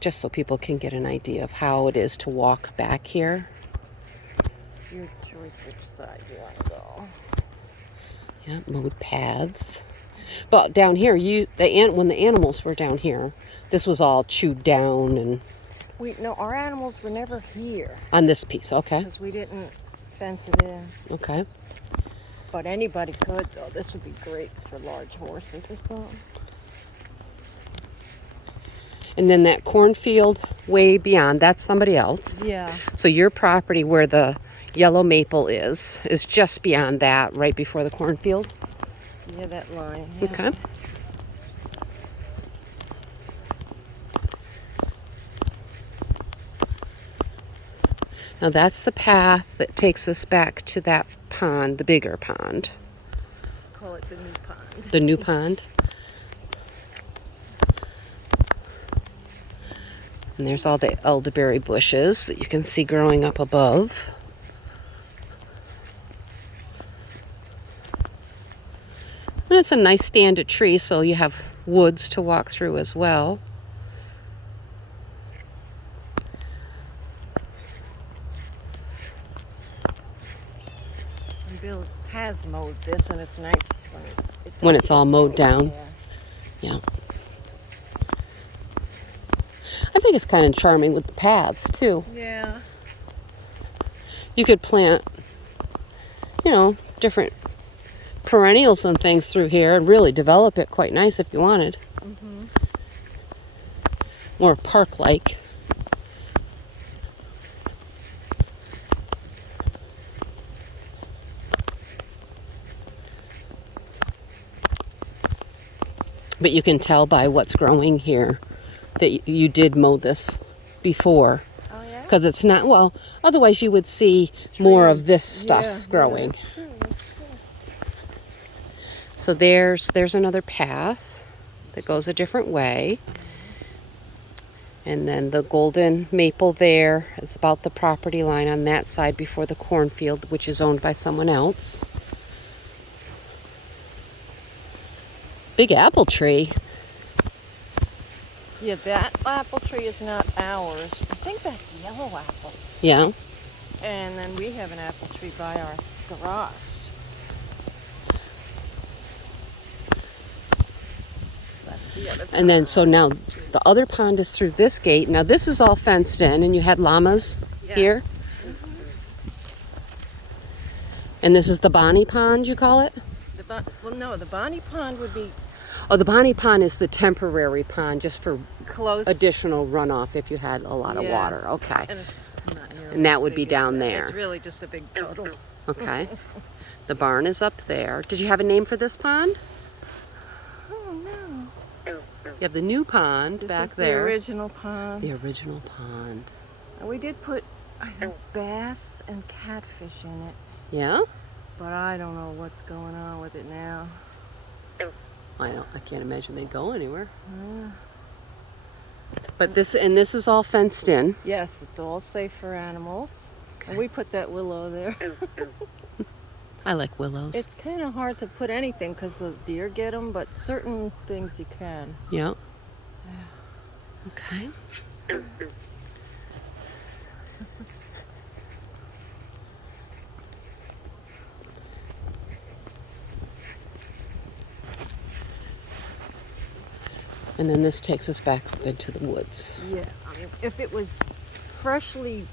just so people can get an idea of how it is to walk back here. Your choice which side you want to go. Yeah, mowed paths. But down here, when the animals were down here, this was all chewed down and... No, our animals were never here. On this piece, okay. Because we didn't fence it in. Okay. But anybody could, though. This would be great for large horses or something. And then that cornfield way beyond, that's somebody else. Yeah. So your property where the yellow maple is just beyond that, right before the cornfield? Yeah, that line. Yeah. Okay. Now that's the path that takes us back to that pond, the bigger pond. Call it the new pond. The new pond. And there's all the elderberry bushes that you can see growing up above. And it's a nice standard tree, so you have woods to walk through as well. And Bill has mowed this, and it's nice when it's all mowed down. Yeah. Yeah. I think it's kind of charming with the paths, too. Yeah. You could plant, different perennials and things through here and really develop it quite nice if you wanted. Mm-hmm. More park-like. But you can tell by what's growing here that you did mow this before. Oh, yeah? Because it's not, well, otherwise you would see more of this stuff growing. Yeah, that's true. So there's another path that goes a different way. And then the golden maple there is about the property line on that side before the cornfield, which is owned by someone else. Big apple tree. Yeah, that apple tree is not ours. I think that's yellow apples. Yeah. And then we have an apple tree by our garage. That's the other pond. And then so now the other pond is through this gate. Now this is all fenced in, and you had llamas here. Mm-hmm. And this is the Bonnie Pond, you call it? Well, no, the Bonnie Pond would be Oh, the Bonnie Pond is the temporary pond just for close. additional runoff if you had a lot of water. Okay. And it's not nearly And that as would be big as that. It's really just a big puddle. Okay. The barn is up there. Did you have a name for this pond? Oh, no. You have the new pond This back is there. the original pond. The original pond. And we did put, I think, bass and catfish in it. Yeah? But I don't know what's going on with it now. I can't imagine they'd go anywhere. Uh, But this is all fenced in. yes, it's all safe for animals. Okay. And we put that willow there. I like willows. It's kind of hard to put anything because the deer get them, but certain things you can. Yeah. Okay. And then this takes us back up into the woods. Yeah, I mean, if it was freshly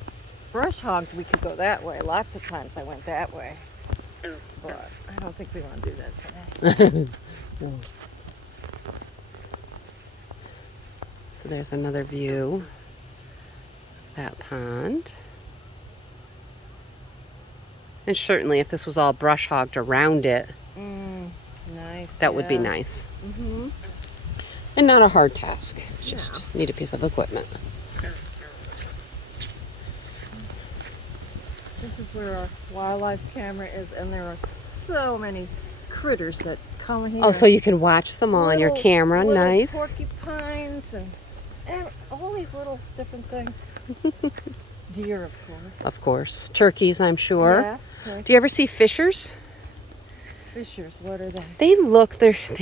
brush hogged, we could go that way. Lots of times I went that way. But I don't think we want to do that today. No. So there's another view of that pond. And certainly if this was all brush hogged around it, Nice. that would be nice. Mm-hmm. And not a hard task. Just need a piece of equipment. This is where our wildlife camera is, and there are so many critters that come here. Oh, so you can watch them all on your Little- camera. little Nice. Porcupines and all these little different things. Deer, of course. Of course. Turkeys, I'm sure. Yes, Do you ever see fishers? fishers, what are they? They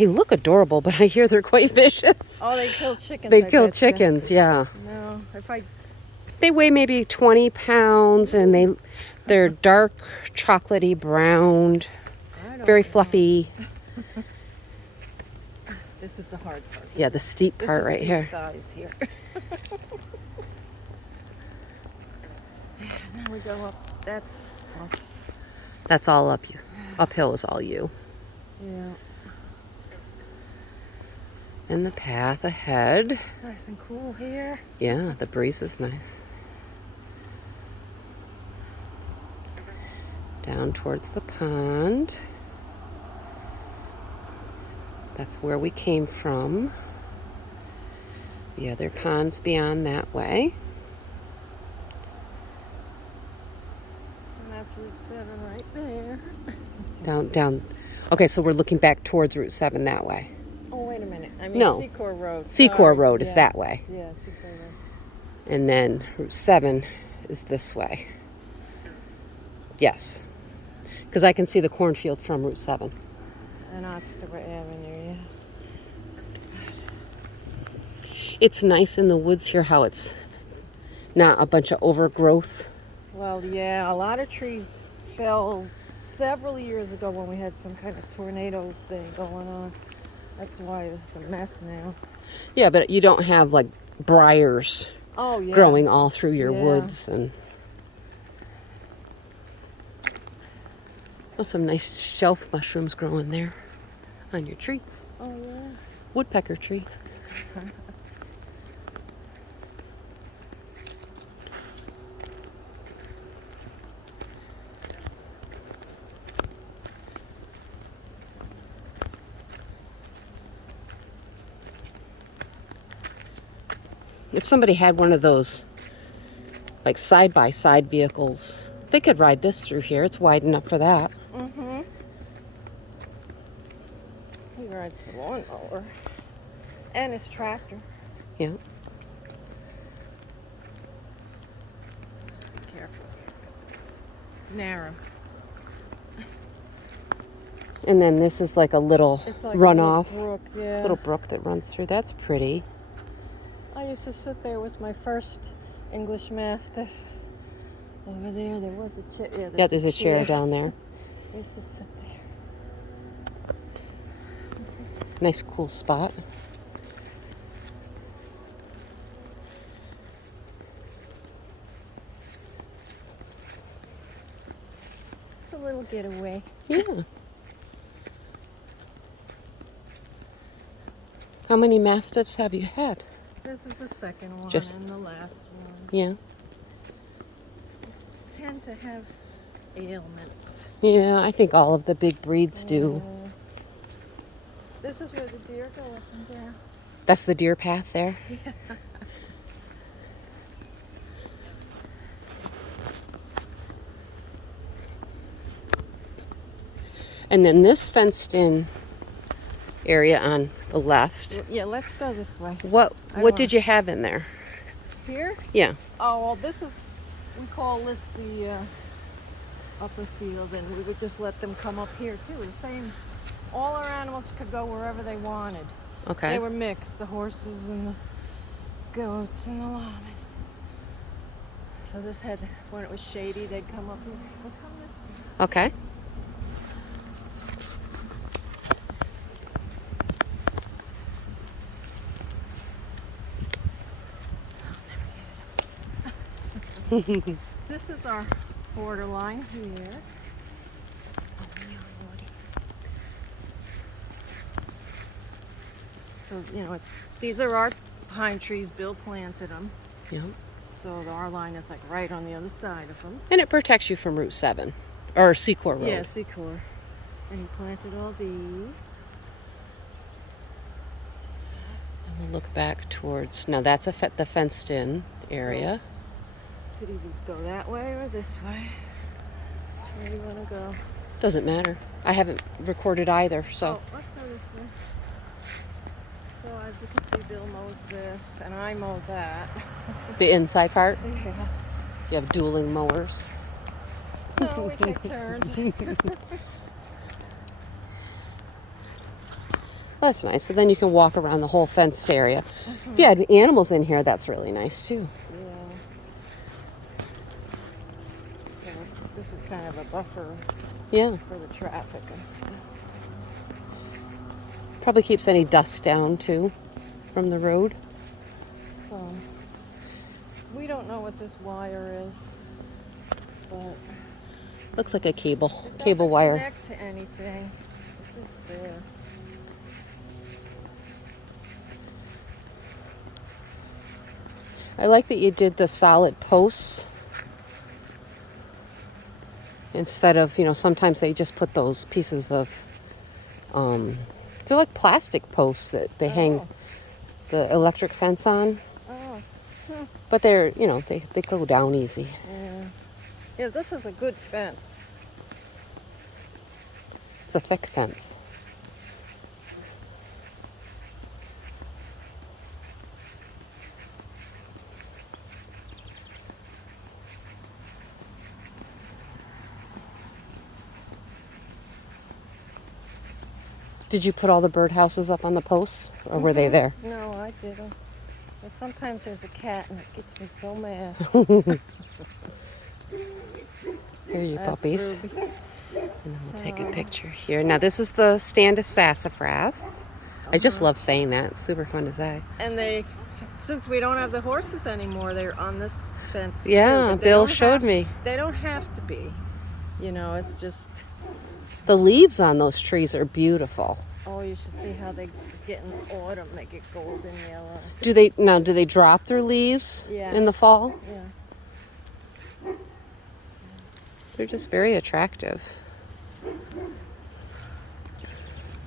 look adorable, but I hear they're quite vicious. Oh, they kill chickens. They I kill betcha. chickens, yeah. No, If I They weigh maybe 20 pounds, and they're dark chocolatey browned, I don't very know. fluffy. This is the hard part. Yeah, the steep This part is right steep here. thighs here. Now we go up. That's us. That's all uphill is all you. Yeah. And the path ahead. It's nice and cool here. Yeah, the breeze is nice. Down towards the pond. That's where we came from. The other pond's beyond that way. And that's Route 7 right there. Down. Okay, so we're looking back towards Route 7 that way. Oh, wait a minute. I mean, No. Secor Road. Secor Sorry. Road is Yeah. that way. Yeah, Secor Road. And then Route 7 is this way. Yes. Because I can see the cornfield from Route 7. And Otstower Avenue, yeah. It's nice in the woods here how it's not a bunch of overgrowth. Well, yeah, a lot of trees fell several years ago when we had some kind of tornado thing going on. That's why this is a mess now. Yeah, but you don't have like briars Oh, yeah. growing all through your Yeah. woods. And oh, some nice shelf mushrooms growing there on your tree. Oh, yeah. Woodpecker tree. If somebody had one of those like side-by-side vehicles, they could ride this through here. It's wide enough for that. Mm-hmm. He rides the lawnmower. And his tractor. Yeah. Just be careful because it's narrow. And then this is like a little It's like runoff, a little brook, yeah. little brook that runs through. That's pretty. I used to sit there with my first English Mastiff. Over there was a chair. Yeah, there's a chair down there. I used to sit there. Nice cool spot. It's a little getaway. Yeah. How many mastiffs have you had? This is the second one Just- and the last one. Yeah. They tend to have ailments. Yeah, I think all of the big breeds do. This is where the deer go up and down. That's the deer path there. Yeah. And then this fenced in area on the left. Yeah, let's go this way. What did you have in there? Here? Yeah. Oh, well, this is, we call this the upper field, and we would just let them come up here too. The same, all our animals could go wherever they wanted. Okay. They were mixed, the horses and the goats and the llamas. So this had, when it was shady, they'd come up here. We'll come this way. Okay. This is our borderline here. So, you know, these are our pine trees. Bill planted them. Yeah. So our line is like right on the other side of them. And it protects you from Route 7 or Secor Road. Yeah, Secor. And he planted all these. And we'll look back towards, now that's the fenced in area. Could either go that way or this way. Where do you want to go? Doesn't matter. I haven't recorded either, so. Oh, let's go this way. So as you can see, Bill mows this, and I mow that. The inside part, Yeah. you have dueling mowers. No, we take turns. Well, that's nice. So then you can walk around the whole fenced area. If you had animals in here, that's really nice too. kind of a buffer Yeah. for the traffic and stuff. Probably keeps any dust down too from the road. So we don't know what this wire is, but Looks like a cable it cable doesn't wire. connect to anything. It's just there. I like that you did the solid posts instead of, sometimes they just put those pieces of, they're like plastic posts that they hang Oh. the electric fence on. Oh. But they're, they go down easy. Yeah. Yeah, this is a good fence. It's a thick fence. Did you put all the birdhouses up on the posts, or were they there? No, I didn't. But sometimes there's a cat and it gets me so mad. Here you That's puppies. Ruby. And then we'll take a picture here. Now this is the stand of sassafras. I just love saying that. It's super fun to say. And since we don't have the horses anymore, they're on this fence too. Yeah, But they Bill don't showed have- me. They don't have to be. It's just, The leaves on those trees are beautiful. oh, you should see how they get in the autumn. They get golden yellow. Do they drop their leaves Yeah. in the fall? Yeah. They're just very attractive.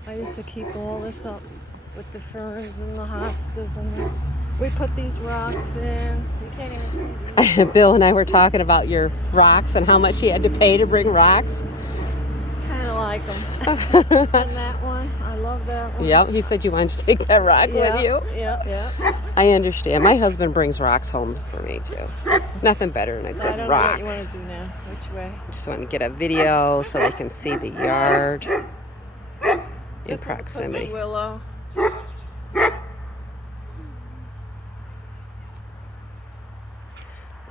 I used to keep all this up with the ferns and the hostas we put these rocks in. You can't even see these. Bill and I were talking about your rocks and how much you had to pay to bring rocks. Kind of like them. And that one, I love that one. Yep, he said you wanted to take that rock with you. Yeah. I understand. My husband brings rocks home for me too. Nothing better than a I good don't know rock. what you want to do now. Which way? Just want to get a video so they can see the yard in This proximity. is a pussy willow.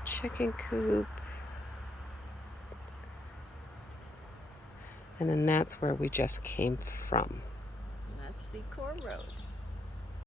Chicken coop. And then that's where we just came from. So that's Secor Road.